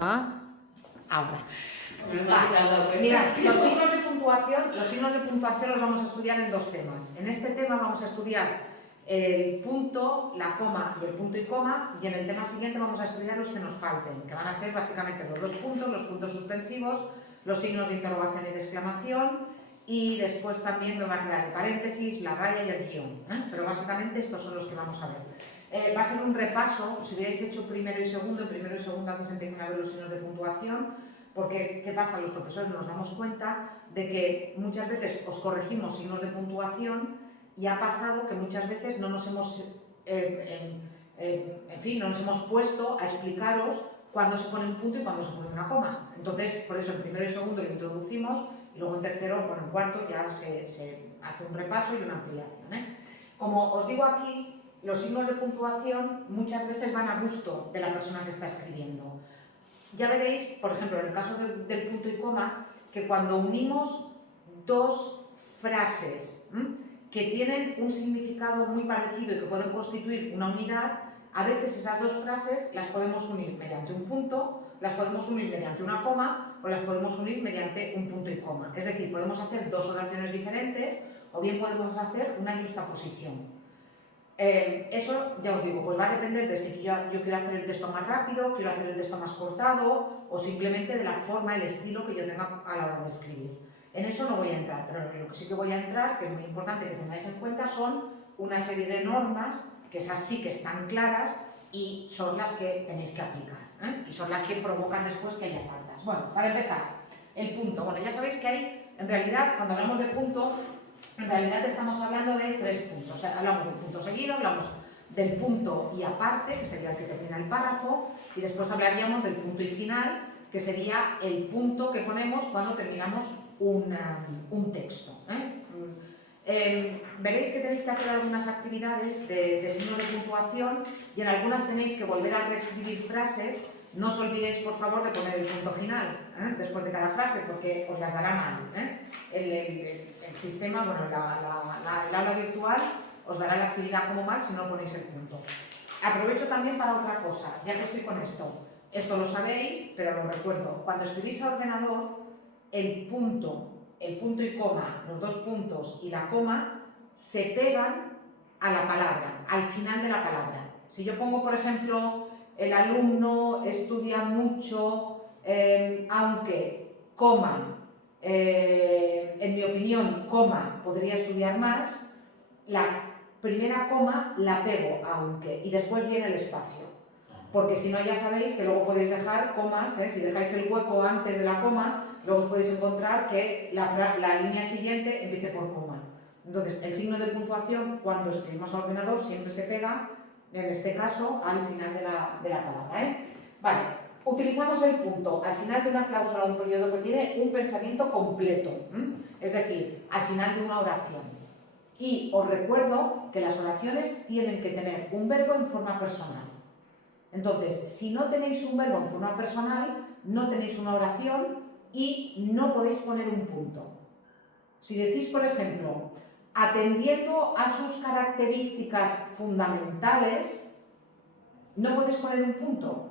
Ahora. Mira, los signos de puntuación los vamos a estudiar en dos temas. En este tema vamos a estudiar el punto, la coma y el punto y coma, y en el tema siguiente vamos a estudiar los que nos falten, que van a ser básicamente los puntos suspensivos, los signos de interrogación y de exclamación, y después también me va a quedar el paréntesis, la raya y el guión, pero básicamente estos son los que vamos a ver. Va a ser un repaso, si hubierais hecho primero y segundo, en primero y segundo aquí se empiezan a ver los signos de puntuación, porque ¿qué pasa? Los profesores nos damos cuenta de que muchas veces os corregimos signos de puntuación y ha pasado que muchas veces no nos hemos, no nos hemos puesto a explicaros cuándo se pone un punto y cuándo se pone una coma. Entonces, por eso en primero y segundo lo introducimos y luego en tercero, bueno, en cuarto ya se hace un repaso y una ampliación. Como os digo aquí, los signos de puntuación muchas veces van a gusto de la persona que está escribiendo. Ya veréis, por ejemplo, en el caso del punto y coma, que cuando unimos dos frases que tienen un significado muy parecido y que pueden constituir una unidad, a veces esas dos frases las podemos unir mediante un punto, las podemos unir mediante una coma o las podemos unir mediante un punto y coma. Es decir, podemos hacer dos oraciones diferentes o bien podemos hacer una yuxtaposición. Eso, ya os digo, pues va a depender de si yo quiero hacer el texto más rápido, quiero hacer el texto más cortado o simplemente de la forma, el estilo que yo tenga a la hora de escribir. En eso no voy a entrar, pero lo que sí que voy a entrar, que es muy importante que tengáis en cuenta, son una serie de normas, que esas sí que están claras y son las que tenéis que aplicar, y son las que provocan después que haya faltas. Bueno, para empezar, el punto. Bueno, ya sabéis que hay, en realidad, cuando hablamos de punto, en realidad estamos hablando de tres puntos. O sea, hablamos del punto seguido, hablamos del punto y aparte, que sería el que termina el párrafo, y después hablaríamos del punto y final, que sería el punto que ponemos cuando terminamos un texto. Veréis que tenéis que hacer algunas actividades de signo de puntuación y en algunas tenéis que volver a reescribir frases. No os olvidéis, por favor, de poner el punto final después de cada frase, porque os las dará mal. El sistema, bueno, el aula virtual os dará la actividad como mal si no ponéis el punto. Aprovecho también para otra cosa, ya que estoy con esto. Esto lo sabéis, pero lo recuerdo. Cuando escribís a ordenador, el punto y coma, los dos puntos y la coma, se pegan a la palabra, al final de la palabra. Si yo pongo, por ejemplo, el alumno estudia mucho, aunque, coma, en mi opinión, coma, podría estudiar más, la primera coma la pego aunque y después viene el espacio. Porque si no, ya sabéis que luego podéis dejar comas, si dejáis el hueco antes de la coma, luego podéis encontrar que la línea siguiente empiece por coma. Entonces, el signo de puntuación, cuando escribimos a ordenador, siempre se pega, en este caso, al final de la palabra. Vale, utilizamos el punto al final de una cláusula o un periodo que tiene un pensamiento completo, es decir, al final de una oración. Y os recuerdo que las oraciones tienen que tener un verbo en forma personal. Entonces, si no tenéis un verbo en forma personal, no tenéis una oración y no podéis poner un punto. Si decís, por ejemplo, atendiendo a sus características fundamentales, no podéis poner un punto.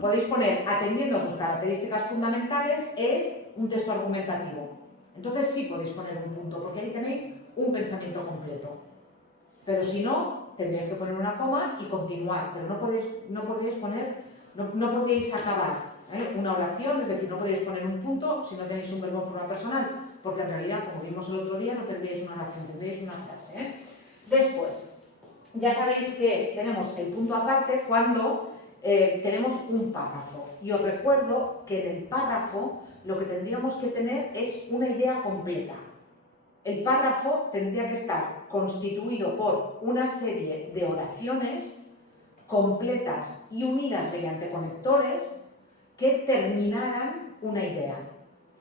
Podéis poner atendiendo a sus características fundamentales, es un texto argumentativo. Entonces sí podéis poner un punto, porque ahí tenéis un pensamiento completo. Pero si no, tendréis que poner una coma y continuar, pero no podéis acabar una oración, es decir, no podéis poner un punto si no tenéis un verbo en forma personal, porque en realidad, como vimos el otro día, no tendríais una oración, tendríais una frase. Después, ya sabéis que tenemos el punto aparte cuando tenemos un párrafo. Y os recuerdo que en el párrafo lo que tendríamos que tener es una idea completa. El párrafo tendría que estar constituido por una serie de oraciones completas y unidas mediante conectores que terminaran una idea.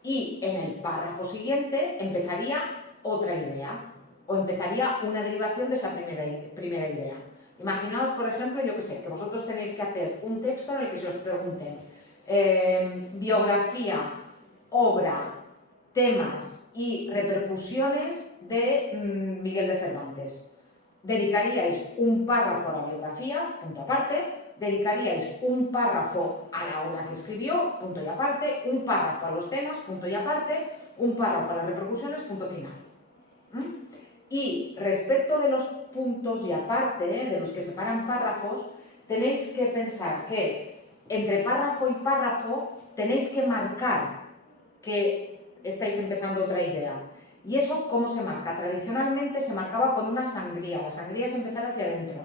Y en el párrafo siguiente empezaría otra idea o empezaría una derivación de esa primera idea. Imaginaos, por ejemplo, yo que sé, que vosotros tenéis que hacer un texto en el que se os pregunten biografía, obra, temas y repercusiones de Miguel de Cervantes. Dedicaríais un párrafo a la biografía, punto aparte, dedicaríais un párrafo a la obra que escribió, punto y aparte, un párrafo a los temas, punto y aparte, un párrafo a las repercusiones, punto final. Y respecto de los puntos y aparte, de los que separan párrafos, tenéis que pensar que entre párrafo y párrafo tenéis que marcar que estáis empezando otra idea. ¿Y eso cómo se marca? Tradicionalmente se marcaba con una sangría. La sangría es empezar hacia adentro.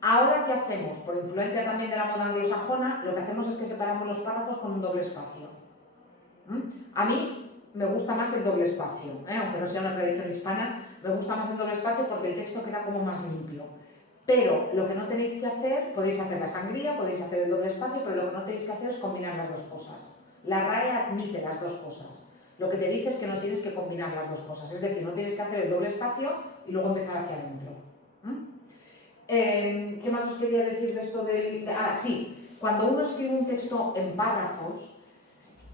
Ahora, ¿qué hacemos? Por influencia también de la moda anglosajona, lo que hacemos es que separamos los párrafos con un doble espacio. A mí me gusta más el doble espacio, aunque no sea una tradición hispana, me gusta más el doble espacio porque el texto queda como más limpio. Pero lo que no tenéis que hacer, podéis hacer la sangría, podéis hacer el doble espacio, pero lo que no tenéis que hacer es combinar las dos cosas. La RAE admite las dos cosas. Lo que te dice es que no tienes que combinar las dos cosas, es decir, no tienes que hacer el doble espacio y luego empezar hacia adentro. ¿Qué más os quería decir de esto del...? Sí, cuando uno escribe un texto en párrafos,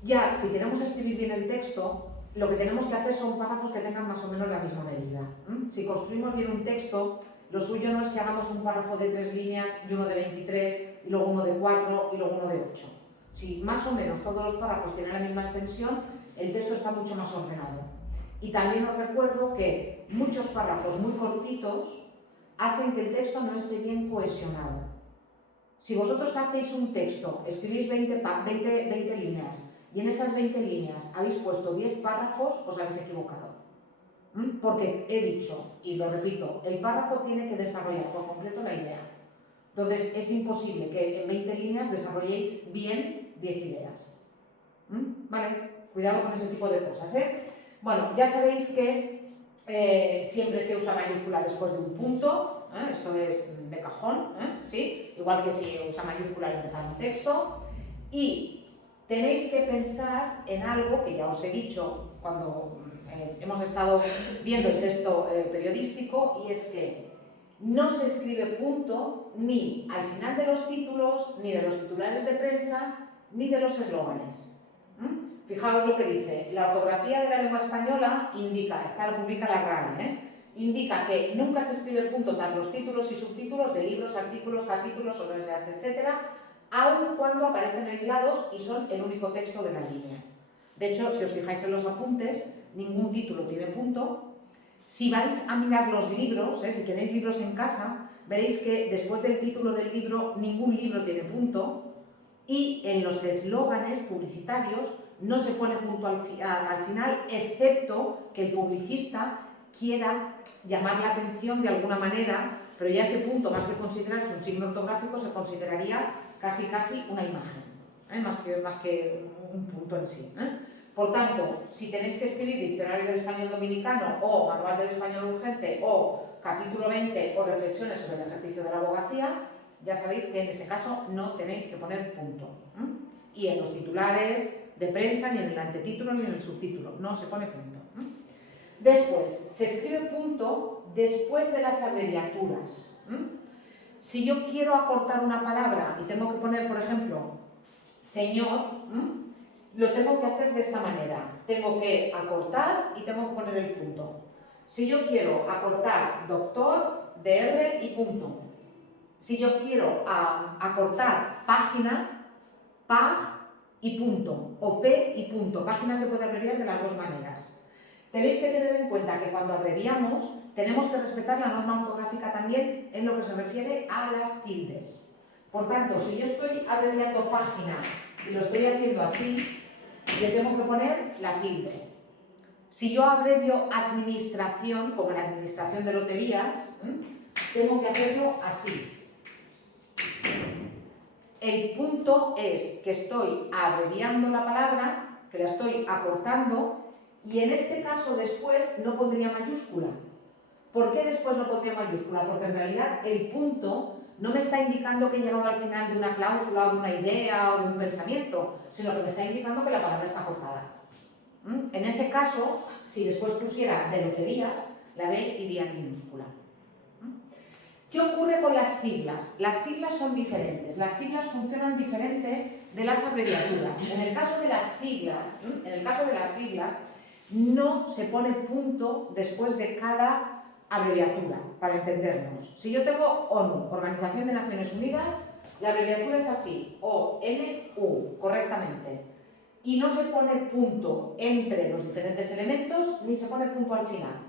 ya si queremos escribir bien el texto, lo que tenemos que hacer son párrafos que tengan más o menos la misma medida. Si construimos bien un texto, lo suyo no es que hagamos un párrafo de 3 líneas y uno de 23, y luego uno de 4 y luego uno de 8. Si más o menos todos los párrafos tienen la misma extensión, el texto está mucho más ordenado. Y también os recuerdo que muchos párrafos muy cortitos hacen que el texto no esté bien cohesionado. Si vosotros hacéis un texto, escribís 20 líneas y en esas 20 líneas habéis puesto 10 párrafos, os habéis equivocado. Porque he dicho, y lo repito, el párrafo tiene que desarrollar por completo la idea. Entonces es imposible que en 20 líneas desarrolléis bien 10 ideas. ¿Vale? Cuidado con ese tipo de cosas, Bueno, ya sabéis que siempre se usa mayúscula después de un punto, esto es de cajón, ¿sí? Igual que si usa mayúscula al empezar un texto. Y tenéis que pensar en algo que ya os he dicho cuando hemos estado viendo el texto periodístico, y es que no se escribe punto ni al final de los títulos, ni de los titulares de prensa, ni de los eslóganes. Fijaos lo que dice, la ortografía de la lengua española indica, esta lo publica la RAE, indica que nunca se escribe punto tras los títulos y subtítulos de libros, artículos, capítulos, obras de arte, etc., aun cuando aparecen aislados y son el único texto de la línea. De hecho, si os fijáis en los apuntes, ningún título tiene punto. Si vais a mirar los libros, si tenéis libros en casa, veréis que después del título del libro, ningún libro tiene punto. Y en los eslóganes publicitarios no se pone punto al final, excepto que el publicista quiera llamar la atención de alguna manera, pero ya ese punto, más que considerarse un signo ortográfico, se consideraría casi una imagen, más que un punto en sí. Por tanto, si tenéis que escribir Diccionario del Español Dominicano o Manual del Español Urgente o Capítulo 20 o Reflexiones sobre el ejercicio de la abogacía, ya sabéis que en ese caso no tenéis que poner punto. Y en los titulares de prensa, ni en el antetítulo, ni en el subtítulo, no se pone punto. Después, se escribe punto después de las abreviaturas. Si yo quiero acortar una palabra y tengo que poner, por ejemplo, señor, lo tengo que hacer de esta manera. Tengo que acortar y tengo que poner el punto. Si yo quiero acortar doctor, dr y punto. Si yo quiero acortar página, pag y punto, o p y punto. Página se puede abreviar de las dos maneras. Tenéis que tener en cuenta que cuando abreviamos tenemos que respetar la norma ortográfica también en lo que se refiere a las tildes. Por tanto, si yo estoy abreviando página y lo estoy haciendo así, le tengo que poner la tilde. Si yo abrevio administración, como la administración de loterías, tengo que hacerlo así. El punto es que estoy abreviando la palabra, que la estoy acortando, y en este caso después no pondría mayúscula. ¿Por qué después no pondría mayúscula? Porque en realidad el punto no me está indicando que he llegado al final de una cláusula o de una idea o de un pensamiento, sino que me está indicando que la palabra está cortada. En ese caso, si después pusiera de loterías, la D iría en minúscula. ¿Qué ocurre con las siglas? Las siglas son diferentes, las siglas funcionan diferente de las abreviaturas. En el caso de las siglas, no se pone punto después de cada abreviatura, para entendernos. Si yo tengo ONU, Organización de Naciones Unidas, la abreviatura es así, ONU, correctamente. Y no se pone punto entre los diferentes elementos, ni se pone punto al final.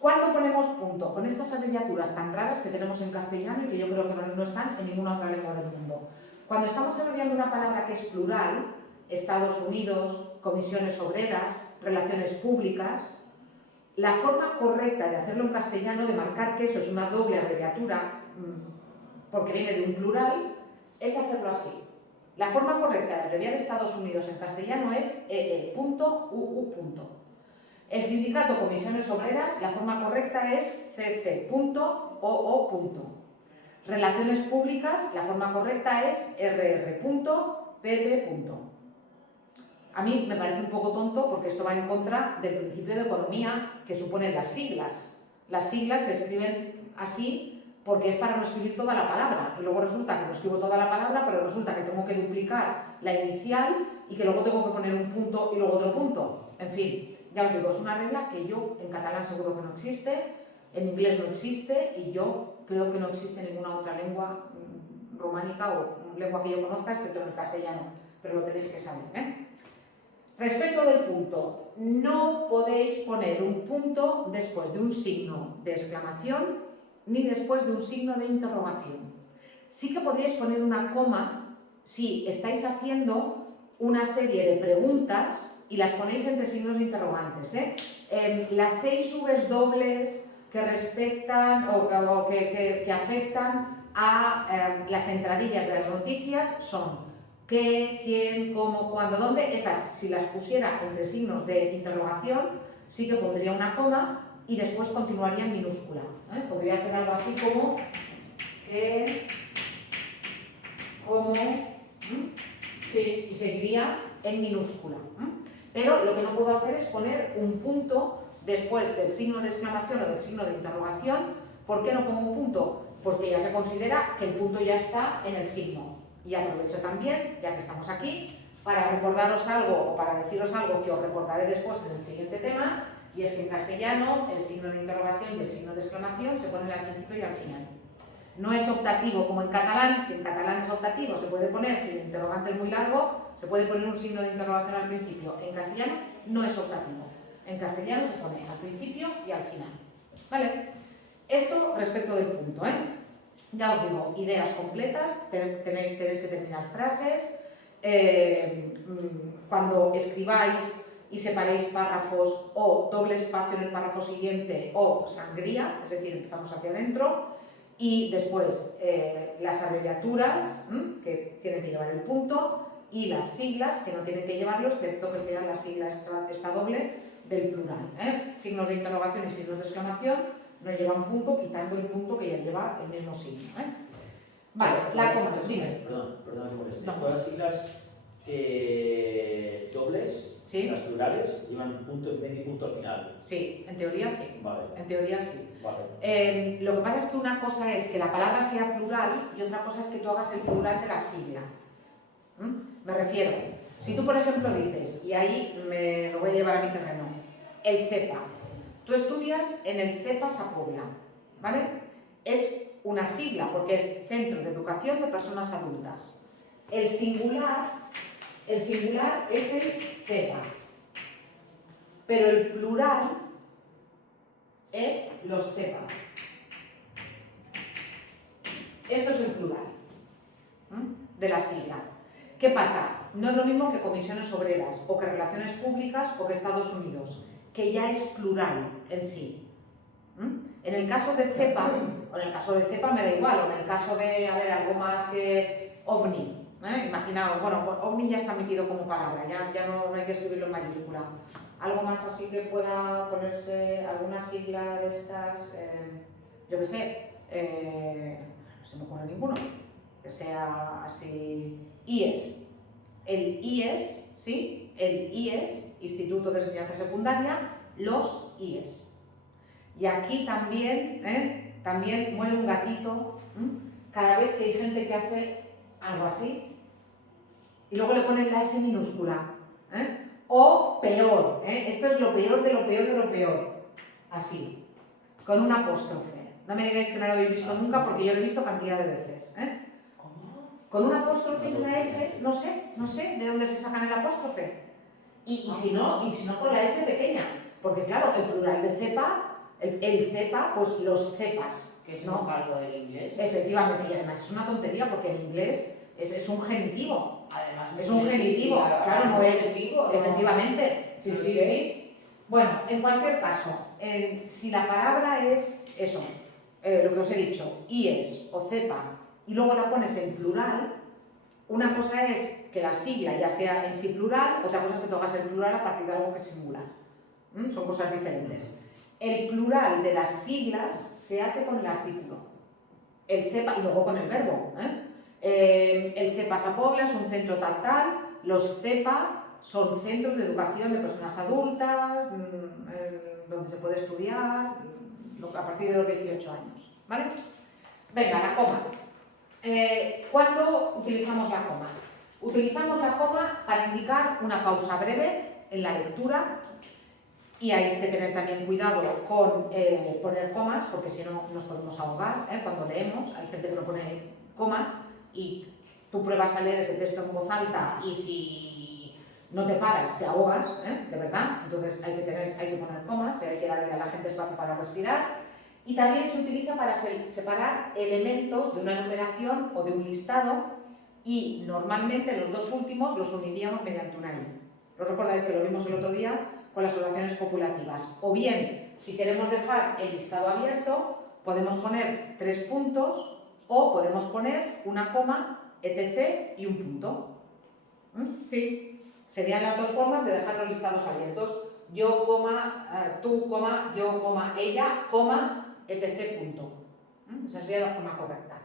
¿Cuándo ponemos punto? Con estas abreviaturas tan raras que tenemos en castellano y que yo creo que no están en ninguna otra lengua del mundo. Cuando estamos abreviando una palabra que es plural, Estados Unidos, comisiones obreras, relaciones públicas, la forma correcta de hacerlo en castellano, de marcar que eso es una doble abreviatura, porque viene de un plural, es hacerlo así. La forma correcta de abreviar Estados Unidos en castellano es EE.UU. El sindicato Comisiones Obreras, la forma correcta es CC.OO. Relaciones Públicas, la forma correcta es RR.PP. A mí me parece un poco tonto porque esto va en contra del principio de economía que suponen las siglas. Las siglas se escriben así porque es para no escribir toda la palabra. Y luego resulta que no escribo toda la palabra, pero resulta que tengo que duplicar la inicial y que luego tengo que poner un punto y luego otro punto. En fin, ya os digo, es una regla que yo en catalán seguro que no existe, en inglés no existe y yo creo que no existe en ninguna otra lengua románica o lengua que yo conozca, excepto en el castellano, pero lo tenéis que saber, ¿eh? Respecto del punto, no podéis poner un punto después de un signo de exclamación ni después de un signo de interrogación. Sí que podríais poner una coma si estáis haciendo una serie de preguntas y las ponéis entre signos de interrogantes, ¿eh? Las 6 Vs dobles que respectan o que afectan a las entradillas de las noticias son qué, quién, cómo, cuándo, dónde. Esas, si las pusiera entre signos de interrogación, sí que pondría una coma y después continuaría en minúscula, ¿eh? Podría hacer algo así como qué, cómo, sí, y seguiría en minúscula. Pero lo que no puedo hacer es poner un punto después del signo de exclamación o del signo de interrogación. ¿Por qué no pongo un punto? Porque ya se considera que el punto ya está en el signo. Y aprovecho también, ya que estamos aquí, para recordaros algo o para deciros algo que os recordaré después en el siguiente tema, y es que en castellano el signo de interrogación y el signo de exclamación se ponen al principio y al final. No es optativo como en catalán, que en catalán es optativo, se puede poner, si el interrogante es muy largo, se puede poner un signo de interrogación al principio. En castellano no es optativo. En castellano se pone al principio y al final. ¿Vale? Esto respecto del punto, ¿eh? Ya os digo, ideas completas, tenéis que terminar frases. Cuando escribáis y separéis párrafos o doble espacio en el párrafo siguiente o sangría, es decir, empezamos hacia adentro. Y después las abreviaturas que tienen que llevar el punto y las siglas que no tienen que llevarlo, excepto que sea la sigla esta doble del plural, ¿eh? Signos de interrogación y signos de exclamación no llevan punto, quitando el punto que ya lleva el mismo signo, ¿eh? Vale, la coma, dime. Perdón que moleste. No. Todas las siglas dobles, ¿sí? Las plurales, llevan punto en medio y punto al final. Sí, en teoría sí. Vale. En teoría sí. Vale. Lo que pasa es que una cosa es que la palabra sea plural y otra cosa es que tú hagas el plural de la sigla. Me refiero, si tú por ejemplo dices, y ahí me lo voy a llevar a mi terreno, el CEPA. Tú estudias en el CEPA Sapobla, ¿vale? Es una sigla porque es Centro de Educación de Personas Adultas. El singular es el CEPA, pero el plural es los CEPA. Esto es el plural de la sigla. ¿Qué pasa? No es lo mismo que comisiones obreras, o que relaciones públicas, o que Estados Unidos, que ya es plural en sí. En el caso de CEPA, o en el caso de CEPA me da igual, o en el caso de, algo más que OVNI, imaginaos, bueno, OVNI ya está metido como palabra, ya no hay que escribirlo en mayúscula. Algo más así que pueda ponerse alguna sigla de estas, yo qué sé, no se me ocurre ninguno, que sea así, IES. El IES, ¿sí? El IES, Instituto de Enseñanza Secundaria, los IES. Y aquí también muere un gatito cada vez que hay gente que hace algo así y luego le ponen la S minúscula. O peor, esto es lo peor de lo peor de lo peor. Así. con un apóstrofe. No me digáis que no lo habéis visto nunca porque yo lo he visto cantidad de veces. ¿Cómo? Con un apóstrofe y una S, no sé de dónde se sacan el apóstrofe. Y si no con la S pequeña. Porque claro, el plural de cepa, el cepa, pues los cepas. Que es ¿no? un calco del inglés. Efectivamente, y además es una tontería porque en inglés es un genitivo. Además, Es un genitivo, claro, no es. posesivo, ¿no? Efectivamente, Sí, no sí, sé. sí. Bueno, en cualquier caso, si la palabra es eso, lo que os he dicho, IES o CEPA, y luego la pones en plural, una cosa es que la sigla ya sea en sí plural, otra cosa es que tocas el plural a partir de algo que es singular. Son cosas diferentes. El plural de las siglas se hace con el artículo. El CEPA, y luego con el verbo. El CEPA Sapobla es un centro tal, los CEPA son centros de educación de personas adultas, donde se puede estudiar a partir de los 18 años. ¿Vale? Venga, la coma. ¿Cuándo utilizamos la coma? Utilizamos la coma para indicar una pausa breve en la lectura. Y hay que tener también cuidado con poner comas, porque si no nos podemos ahogar cuando leemos. Hay gente que no pone comas y tú pruebas a leer ese texto en voz alta y si no te paras te ahogas, de verdad. Entonces hay que poner comas, hay que darle a la gente espacio para respirar. Y también se utiliza para separar elementos de una enumeración o de un listado y normalmente los dos últimos los uniríamos mediante una i. ¿Lo recordáis que lo vimos el otro día con las oraciones copulativas? O bien, si queremos dejar el listado abierto, podemos poner 3 puntos o podemos poner una coma, etc. y un punto. Sí, serían las dos formas de dejar los listados abiertos. Yo, coma, tú, coma, yo, coma, ella, coma, etc. punto. Esa sería la forma correcta.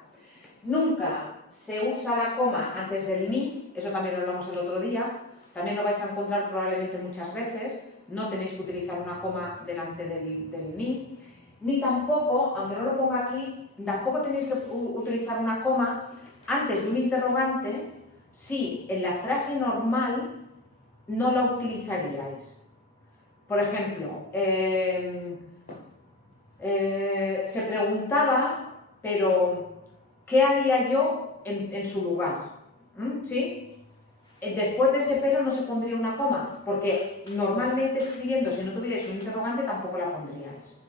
Nunca se usa la coma antes del ni, eso también lo hablamos el otro día. También lo vais a encontrar probablemente muchas veces. No tenéis que utilizar una coma delante del ni tampoco, aunque no lo ponga aquí, tampoco tenéis que utilizar una coma antes de un interrogante si en la frase normal no la utilizaríais. Por ejemplo, se preguntaba, pero ¿qué haría yo en su lugar? ¿Sí? Después de ese pero no se pondría una coma, porque normalmente escribiendo, si no tuvierais un interrogante, tampoco la pondríais.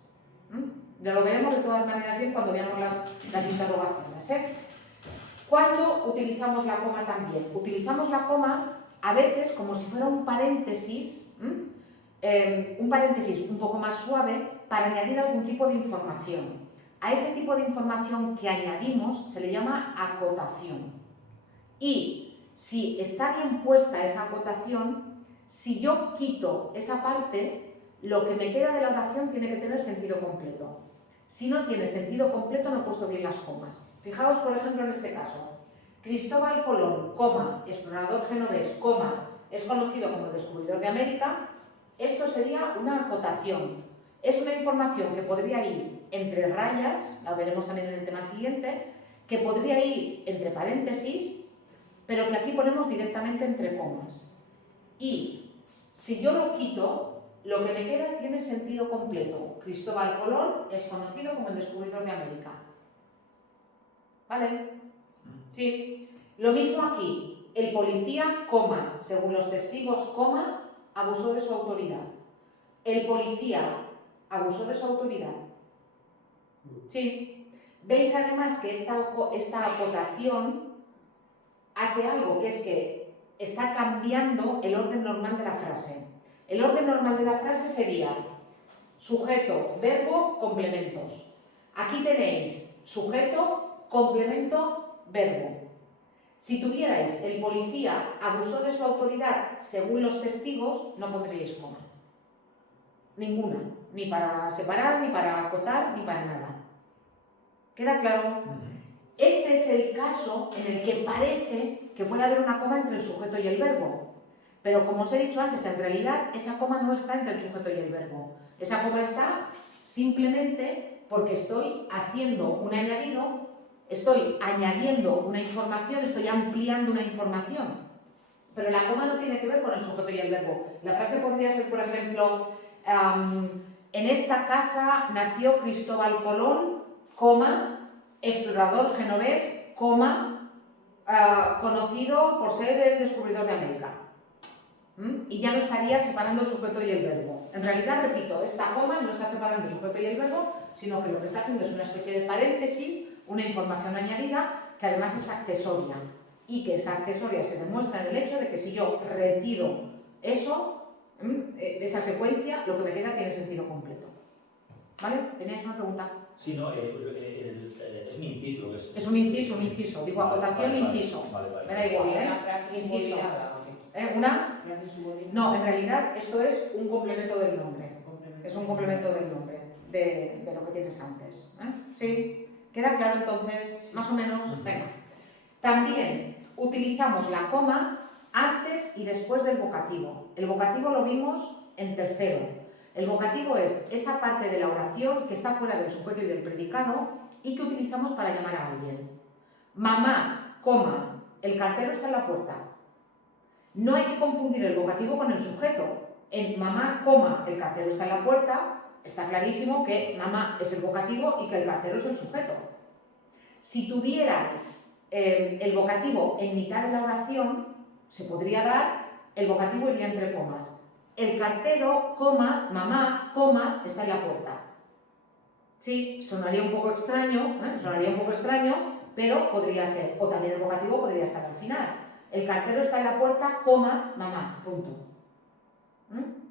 Ya lo veremos de todas maneras bien cuando veamos las interrogaciones. ¿Cuándo utilizamos la coma también? Utilizamos la coma a veces como si fuera un paréntesis un poco más suave para añadir algún tipo de información. A ese tipo de información que añadimos se le llama acotación. Y si está bien puesta esa acotación, si yo quito esa parte, lo que me queda de la oración tiene que tener sentido completo. Si no tiene sentido completo, no he puesto bien las comas. Fijaos, por ejemplo, en este caso. Cristóbal Colón, coma, explorador genovés, coma, es conocido como el descubridor de América. Esto sería una acotación. Es una información que podría ir entre rayas, la veremos también en el tema siguiente, que podría ir entre paréntesis, pero que aquí ponemos directamente entre comas. Y si yo lo quito, lo que me queda tiene sentido completo. Cristóbal Colón es conocido como el descubridor de América. ¿Vale? Sí. Lo mismo aquí. El policía, coma, según los testigos, coma, abusó de su autoridad. El policía abusó de su autoridad. Sí. ¿Veis además que esta acotación hace algo, que es que está cambiando el orden normal de la frase? El orden normal de la frase sería sujeto, verbo, complementos. Aquí tenéis sujeto, complemento, verbo. Si tuvierais el policía abusó de su autoridad según los testigos, no pondríais coma. Ninguna. Ni para separar, ni para acotar, ni para nada. ¿Queda claro? Este es el caso en el que parece que puede haber una coma entre el sujeto y el verbo. Pero como os he dicho antes, en realidad esa coma no está entre el sujeto y el verbo. Esa coma está simplemente porque estoy haciendo un añadido, estoy añadiendo una información, estoy ampliando una información. Pero la coma no tiene que ver con el sujeto y el verbo. La frase podría ser, por ejemplo, en esta casa nació Cristóbal Colón, coma, explorador genovés, coma, conocido por ser el descubridor de América. Y ya no estaría separando el sujeto y el verbo. En realidad, repito, esta coma no está separando el sujeto y el verbo, sino que lo que está haciendo es una especie de paréntesis, una información añadida, que además es accesoria. Y que esa accesoria se demuestra en el hecho de que si yo retiro eso, esa secuencia, lo que me queda tiene sentido completo. ¿Vale? ¿Teníais una pregunta? Sí, no, es un inciso lo que es. Es un inciso. Digo acotación, inciso. Vale. Me da igual, ¿eh? Una frase Inciso. subordinada, ¿o ¿Una? qué? Frase subordinada. No, en realidad esto es un complemento del nombre. Es un complemento del nombre, de lo que tienes antes. ¿Sí? ¿Queda claro entonces? Más o menos. Venga. También utilizamos la coma antes y después del vocativo. El vocativo lo vimos en tercero. El vocativo es esa parte de la oración que está fuera del sujeto y del predicado y que utilizamos para llamar a alguien. Mamá, coma, el cartero está en la puerta. No hay que confundir el vocativo con el sujeto. En mamá, coma, el cartero está en la puerta, está clarísimo que mamá es el vocativo y que el cartero es el sujeto. Si tuvierais el vocativo en mitad de la oración, se podría dar, el vocativo iría entre comas. El cartero, coma, mamá, coma, está en la puerta. Sí, sonaría un poco extraño, pero podría ser. O también el vocativo podría estar al final. El cartero está en la puerta, coma, mamá, punto.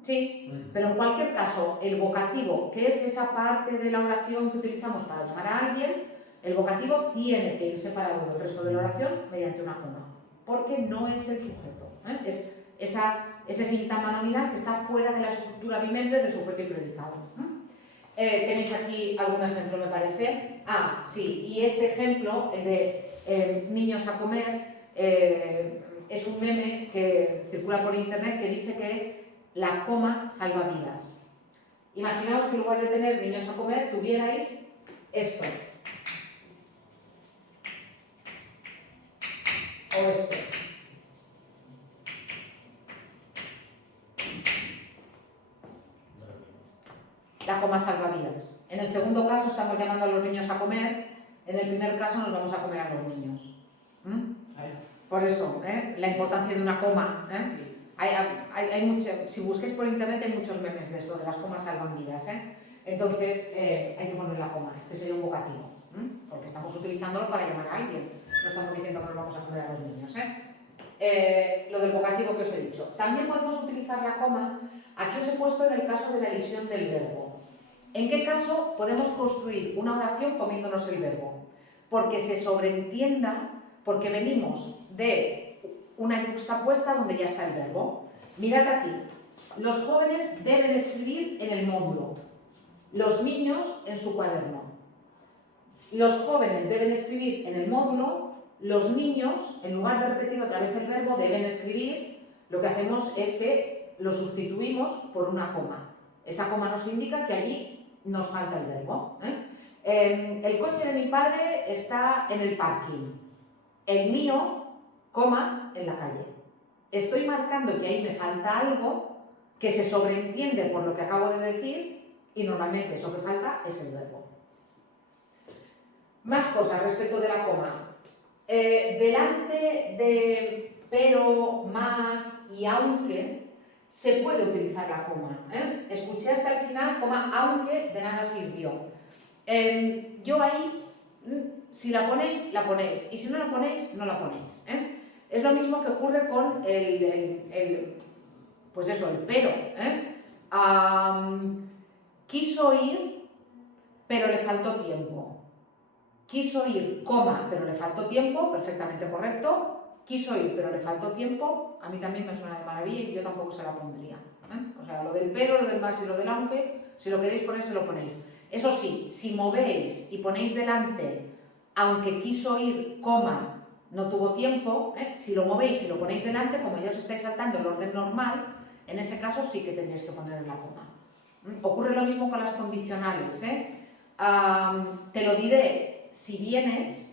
Sí, pero en cualquier caso, el vocativo, que es esa parte de la oración que utilizamos para llamar a alguien, el vocativo tiene que ir separado del resto de la oración mediante una coma, porque no es el sujeto. Es ese sintagma nominal que está fuera de la estructura bimembre de sujeto y predicado. Tenéis aquí algún ejemplo, me parece. Ah, sí, y este ejemplo, el de niños a comer, es un meme que circula por internet que dice que la coma salva vidas. Imaginaos que en lugar de tener niños a comer, tuvierais esto. O esto. La coma salva vidas. En el segundo caso estamos llamando a los niños a comer, en el primer caso nos vamos a comer a los niños. Por eso, la importancia de una coma. Si busquéis por internet hay muchos memes de esto, de las comas salvan vidas. Entonces hay que poner la coma, este sería un vocativo, porque estamos utilizándolo para llamar a alguien, no estamos diciendo que nos vamos a comer a los niños. Lo del vocativo que os he dicho. También podemos utilizar la coma, aquí os he puesto en el caso de la elisión del verbo. ¿En qué caso podemos construir una oración comiéndonos el verbo? Porque se sobreentienda, porque venimos de una yuxtapuesta donde ya está el verbo. Mirad aquí, los jóvenes deben escribir en el módulo, los niños en su cuaderno. Los jóvenes deben escribir en el módulo, los niños, en lugar de repetir otra vez el verbo, deben escribir. Lo que hacemos es que lo sustituimos por una coma. Esa coma nos indica que allí nos falta el verbo. El coche de mi padre está en el parking. El mío, coma, en la calle. Estoy marcando que ahí me falta algo que se sobreentiende por lo que acabo de decir y normalmente eso que falta es el verbo. Más cosas respecto de la coma. Delante de pero, más y aunque se puede utilizar la coma. Escuché hasta el final, coma, aunque de nada sirvió. Yo ahí, si la ponéis, y si no la ponéis, no la ponéis. Es lo mismo que ocurre con pues eso, el pero. Quiso ir, pero le faltó tiempo. Quiso ir, coma, pero le faltó tiempo, perfectamente correcto. Quiso ir, pero le faltó tiempo, a mí también me suena de maravilla y yo tampoco se la pondría. O sea, lo del pero, lo del más y lo del aunque, si lo queréis poner, se lo ponéis. Eso sí, si movéis y ponéis delante, aunque quiso ir, coma, no tuvo tiempo, si lo movéis y lo ponéis delante, como ya os estáis saltando el orden normal, en ese caso sí que tendréis que poner la coma. Ocurre lo mismo con las condicionales. Te lo diré, si vienes,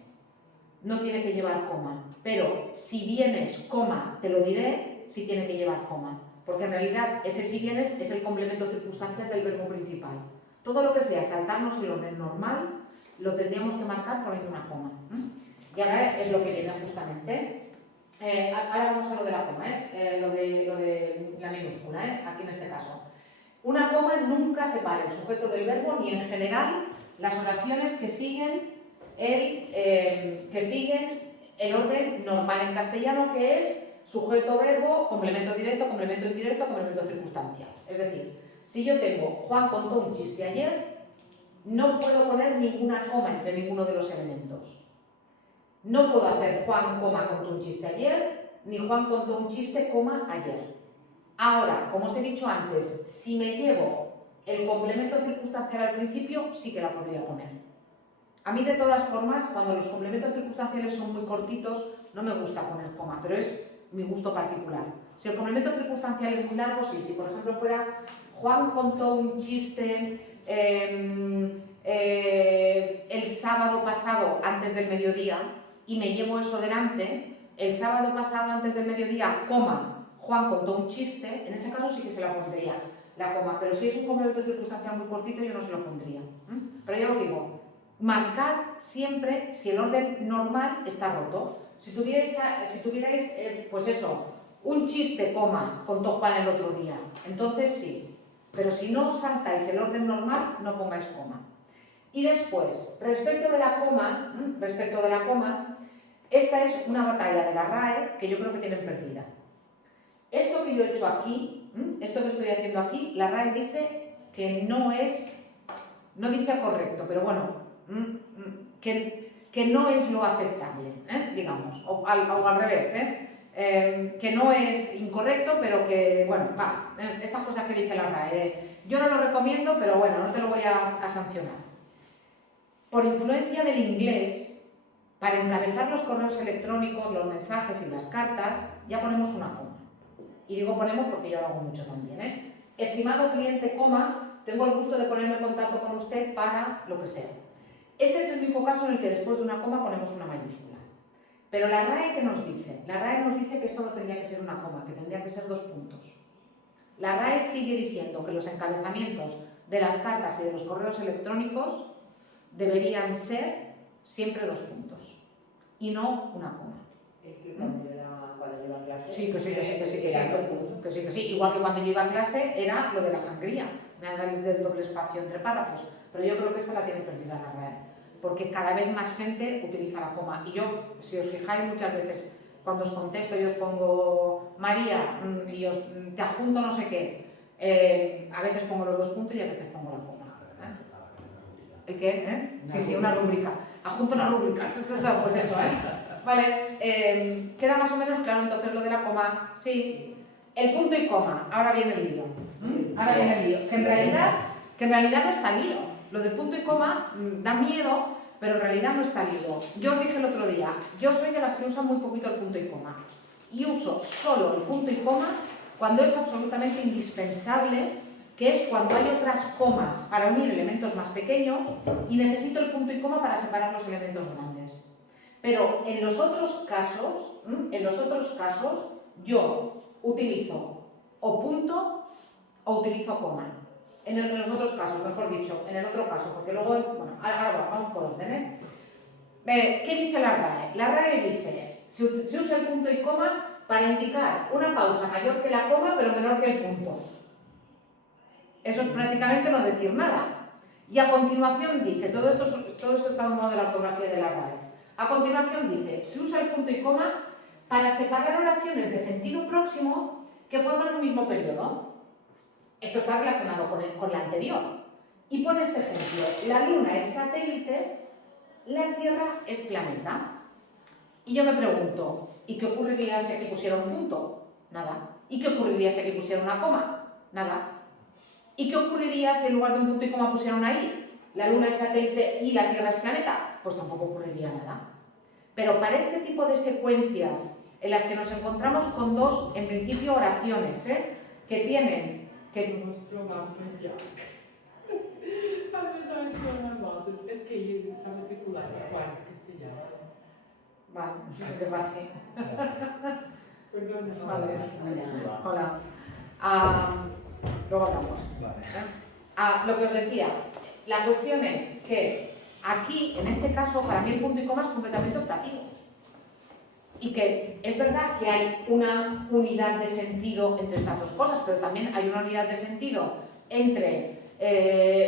no tiene que llevar coma, pero si vienes, coma, te lo diré, sí tiene que llevar coma, porque en realidad ese si vienes es el complemento circunstancial del verbo principal. Todo lo que sea saltarnos el orden normal lo tendríamos que marcar poniendo una coma. Y ahora es lo que viene justamente. Ahora vamos a lo de la coma, lo de la minúscula, aquí en este caso. Una coma nunca separa el sujeto del verbo ni en general las oraciones que siguen el orden normal en castellano, que es sujeto-verbo, complemento directo, complemento indirecto, complemento circunstancial. Es decir, si yo tengo Juan contó un chiste ayer, no puedo poner ninguna coma entre ninguno de los elementos. No puedo hacer Juan, coma, contó un chiste ayer, ni Juan contó un chiste, coma, ayer. Ahora, como os he dicho antes, si me llevo el complemento circunstancial al principio, sí que la podría poner. A mí, de todas formas, cuando los complementos circunstanciales son muy cortitos, no me gusta poner coma, pero es mi gusto particular. Si el complemento circunstancial es muy largo, sí. Si, por ejemplo, fuera Juan contó un chiste el sábado pasado antes del mediodía y me llevo eso delante, el sábado pasado antes del mediodía, coma, Juan contó un chiste, en ese caso sí que se la pondría la coma, pero si es un complemento circunstancial muy cortito yo no se lo pondría. Pero ya os digo, marcad siempre si el orden normal está roto. Si tuvierais pues eso, un chiste, coma, contó Juan el otro día, entonces sí. Pero si no saltáis el orden normal, no pongáis coma. Y después, respecto de la coma, esta es una batalla de la RAE que yo creo que tienen perdida. Esto que yo he hecho aquí, esto que estoy haciendo aquí, la RAE dice que no dice correcto, pero bueno, que no es lo aceptable, digamos, o al revés, que no es incorrecto, pero que, bueno, estas cosas que dice la RAE. Yo no lo recomiendo, pero bueno, no te lo voy a sancionar. Por influencia del inglés, para encabezar los correos electrónicos, los mensajes y las cartas, ya ponemos una coma. Y digo ponemos porque yo lo hago mucho también. Estimado cliente, coma, tengo el gusto de ponerme en contacto con usted para lo que sea. Este es el único caso en el que después de una coma ponemos una mayúscula. Pero la RAE, ¿qué nos dice? La RAE nos dice que esto no tendría que ser una coma, que tendría que ser 2 puntos. La RAE sigue diciendo que los encabezamientos de las cartas y de los correos electrónicos deberían ser siempre 2 puntos y no una coma. Es que cuando yo iba a clase... Sí, que sí. Igual que cuando yo iba a clase era lo de la sangría, nada del doble espacio entre párrafos. Pero yo creo que esta la tiene perdida la RAE, porque cada vez más gente utiliza la coma. Y yo, si os fijáis, muchas veces cuando os contesto y os pongo María y te adjunto no sé qué, a veces pongo los 2 puntos y a veces pongo la coma. ¿El qué? Sí, una rúbrica. Adjunto una rúbrica. Pues eso, Vale, queda más o menos claro entonces lo de la coma. Sí. El punto y coma. Ahora viene el lío. Ahora viene el lío. Que en realidad no está lío. Lo de punto y coma da miedo, pero en realidad no está lío. Yo os dije el otro día, yo soy de las que usan muy poquito el punto y coma. Y uso solo el punto y coma cuando es absolutamente indispensable, que es cuando hay otras comas para unir elementos más pequeños y necesito el punto y coma para separar los elementos grandes. Pero en los otros casos, yo utilizo o punto o utilizo coma. En los otros casos, mejor dicho, en el otro caso, porque luego, bueno, ahora vamos por orden, ¿Qué dice la RAE? La RAE dice, se usa el punto y coma para indicar una pausa mayor que la coma, pero menor que el punto. Eso es prácticamente no decir nada. Y a continuación dice, todo esto está en modo de la ortografía de la RAE. A continuación dice, se usa el punto y coma para separar oraciones de sentido próximo que forman un mismo periodo. Esto está relacionado con la anterior. Y pone este ejemplo, la Luna es satélite, la Tierra es planeta. Y yo me pregunto, ¿y qué ocurriría si aquí pusiera un punto? Nada. ¿Y qué ocurriría si aquí pusiera una coma? Nada. ¿Y qué ocurriría si en lugar de un punto y coma pusiera una i? La Luna es satélite y la Tierra es planeta. Pues tampoco ocurriría nada. Pero para este tipo de secuencias en las que nos encontramos con 2, en principio, oraciones, que tienen... que nuestro mapa ya. ¿Sabes cómo es que ella sabe articular igual que castellano. Vale, que va así. Perdona. Vale. Hola. Luego hablamos. Vale. Lo que os decía, la cuestión es que aquí, en este caso, para mí el punto y coma es completamente optativo. Y que es verdad que hay una unidad de sentido entre estas dos cosas, pero también hay una unidad de sentido entre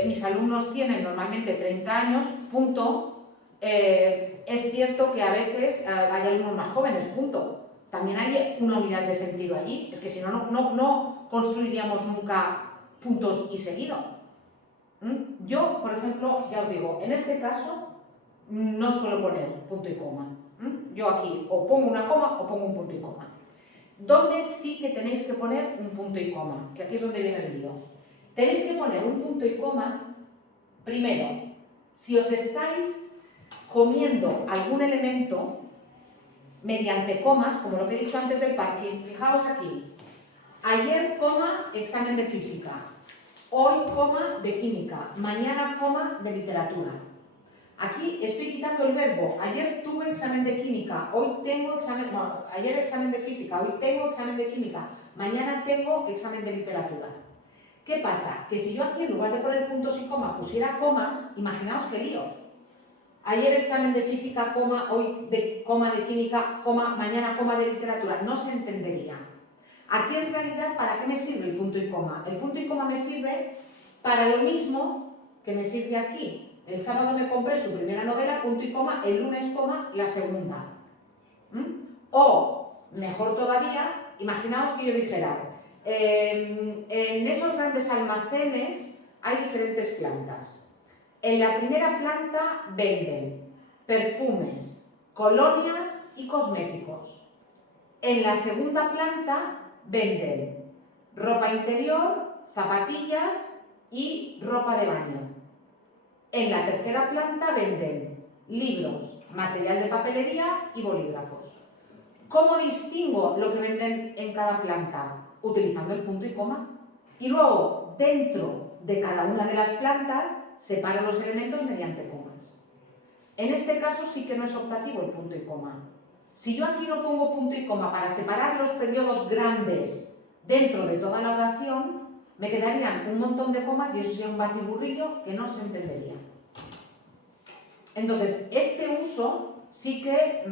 mis alumnos tienen normalmente 30 años, punto. Es cierto que a veces hay alumnos más jóvenes, punto. También hay una unidad de sentido allí. Es que si no, no construiríamos nunca puntos y seguido. Yo, por ejemplo, ya os digo, en este caso no suelo poner punto y coma. Yo aquí o pongo una coma o pongo un punto y coma. ¿Dónde sí que tenéis que poner un punto y coma? Que aquí es donde viene el lío. Tenéis que poner un punto y coma, primero, si os estáis comiendo algún elemento mediante comas, como lo que he dicho antes del parking. Fijaos aquí. Ayer, coma, examen de física. Hoy, coma, de química. Mañana, coma, de literatura. Aquí estoy quitando el verbo. Ayer tuve examen de química. Hoy tengo examen... Bueno, ayer examen de física. Hoy tengo examen de química. Mañana tengo examen de literatura. ¿Qué pasa? Que si yo aquí, en lugar de poner puntos y coma, pusiera comas, imaginaos qué lío. Ayer examen de física, coma, hoy coma de química, coma, mañana coma de literatura. No se entendería. Aquí en realidad, ¿para qué me sirve el punto y coma? El punto y coma me sirve para lo mismo que me sirve aquí. El sábado me compré su primera novela, punto y coma, el lunes, coma, la segunda. O, mejor todavía, imaginaos que yo dijera, en esos grandes almacenes hay diferentes plantas. En la primera planta venden perfumes, colonias y cosméticos. En la segunda planta venden ropa interior, zapatillas y ropa de baño. En la tercera planta venden libros, material de papelería y bolígrafos. ¿Cómo distingo lo que venden en cada planta? Utilizando el punto y coma. Y luego, dentro de cada una de las plantas, separo los elementos mediante comas. En este caso sí que no es optativo el punto y coma. Si yo aquí no pongo punto y coma para separar los periodos grandes dentro de toda la oración, me quedarían un montón de comas y eso sería un batiburrillo que no se entendería. Entonces, este uso sí que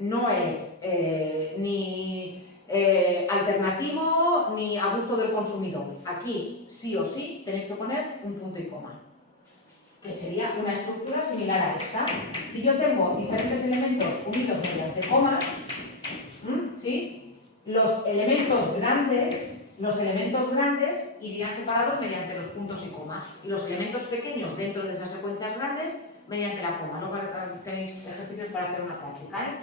no es ni alternativo ni a gusto del consumidor. Aquí, sí o sí, tenéis que poner un punto y coma, que sería una estructura similar a esta. Si yo tengo diferentes elementos unidos mediante comas, ¿sí? Los elementos grandes irían separados mediante los puntos y comas. Y los elementos pequeños dentro de esas secuencias grandes mediante la coma. Luego tenéis ejercicios para hacer una práctica, ¿eh?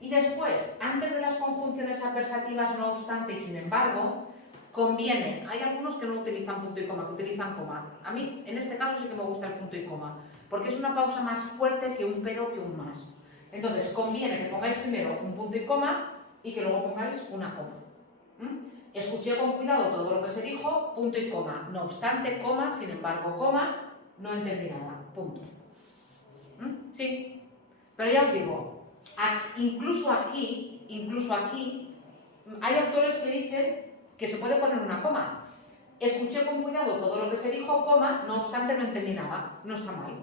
Y después, antes de las conjunciones adversativas, no obstante y sin embargo, conviene. Hay algunos que no utilizan punto y coma, que utilizan coma. A mí, en este caso, sí que me gusta el punto y coma, porque es una pausa más fuerte que un pero que un más. Entonces, conviene que pongáis primero un punto y coma y que luego pongáis una coma. Escuché con cuidado todo lo que se dijo, punto y coma. No obstante, coma, sin embargo, coma, no entendí nada. Punto. Sí, pero ya os digo, incluso aquí, hay autores que dicen que se puede poner una coma. Escuché con cuidado todo lo que se dijo, coma, no obstante no entendí nada, no está mal.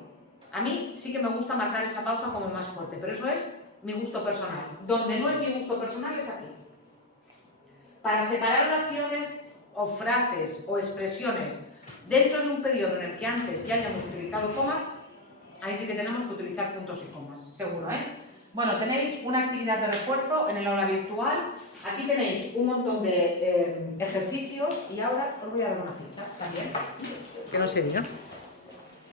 A mí sí que me gusta marcar esa pausa como más fuerte, pero eso es mi gusto personal. Donde no es mi gusto personal es aquí. Para separar oraciones o frases o expresiones dentro de un periodo en el que antes ya hayamos utilizado comas, ahí sí que tenemos que utilizar puntos y comas, seguro, ¿eh? Bueno, tenéis una actividad de refuerzo en el aula virtual. Aquí tenéis un montón de ejercicios y ahora os voy a dar una ficha también, que no se diga.